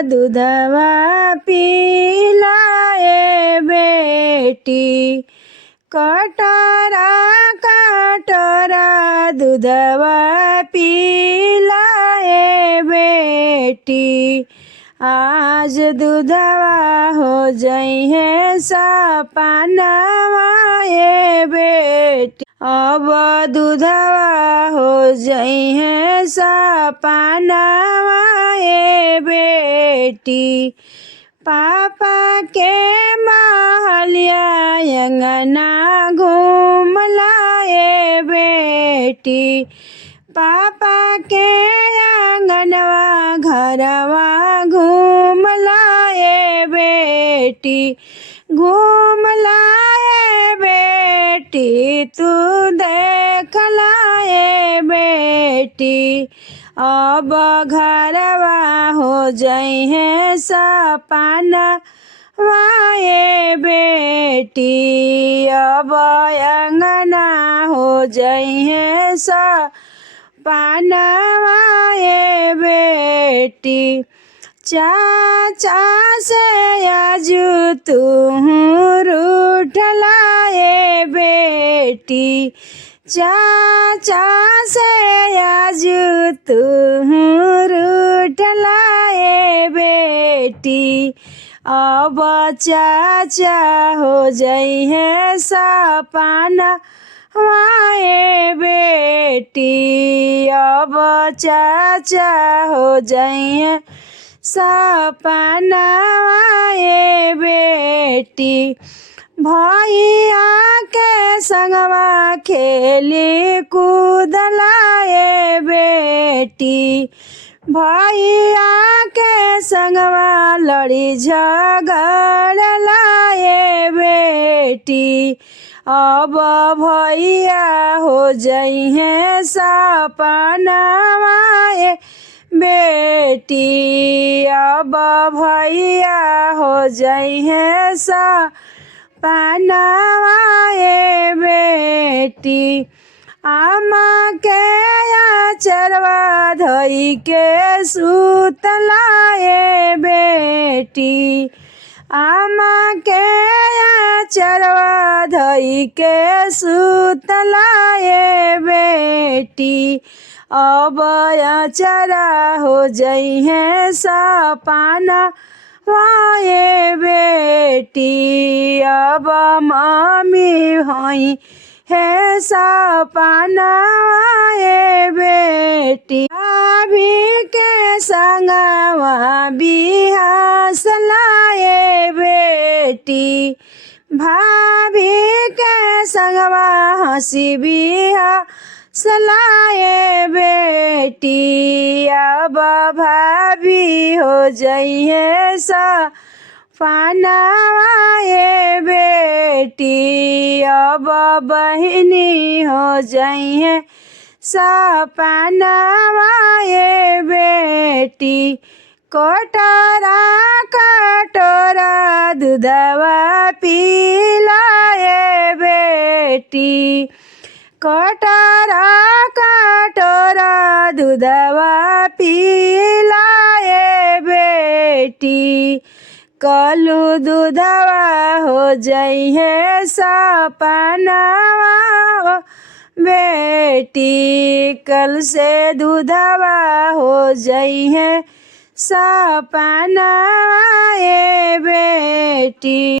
दूधवा पिलाए बेटी। कटोरा कटोरा दूधवा पिलाए बेटी। आज दूधवा हो जइहे सपनवा ए बेटी। अब दूधवा हो जइहे सपनवा ए बेटी। पापा के महलिया अंगना घूमला ए बेटी। पापा के आंगनवा घरवा घूमला ए बेटी। घूमला ए बेटी तू देखला ए बेटी। अब घरवा हो जइहे सपनवा ए बेटी। अब अंगना हो जइहे सपनवा ए बेटी। चाचा से आजू तू रूठला ए बेटी। चाचा से आजू तू रूठला ए बेटी। अब चाचा हो जइहे सपनवा ए बेटी। अब चाचा हो जइहे सपनवा ए बेटी। भैया के संगवा खेली कूदला ए बेटी। भैया के संगवा लड़ी झगड़ला ए बेटी। अब भैया हो जइहे सपनवा ए बेटी। अब भैया हो जइहे सपनवा ए बेटी। आमा के आचरवा धई के सुतला ए बेटी। आमा के आचरवा धई के सुतला ए बेटी। अब आचरा हो जइहे सपनवा ए बेटी। अब मम्मी होई हे सपनवा ए बेटी। भाभी के संगवा बिहासला ए बेटी। भाभी के संगवा हंसी बिहासला ए बेटी। अब भाभी हो जइहे सपनवा ए बेटी। अब बहिनी हो जइहे सपनवा ए बेटी। कटोरा कटोरा दूधवा पिलाए बेटी। कटोरा कटोरा दूधवा पिलाए बेटी। कलू दूधवा हो जइहे सपनवा बेटी। कल से दूधवा हो जइहे सपनवा ए बेटी।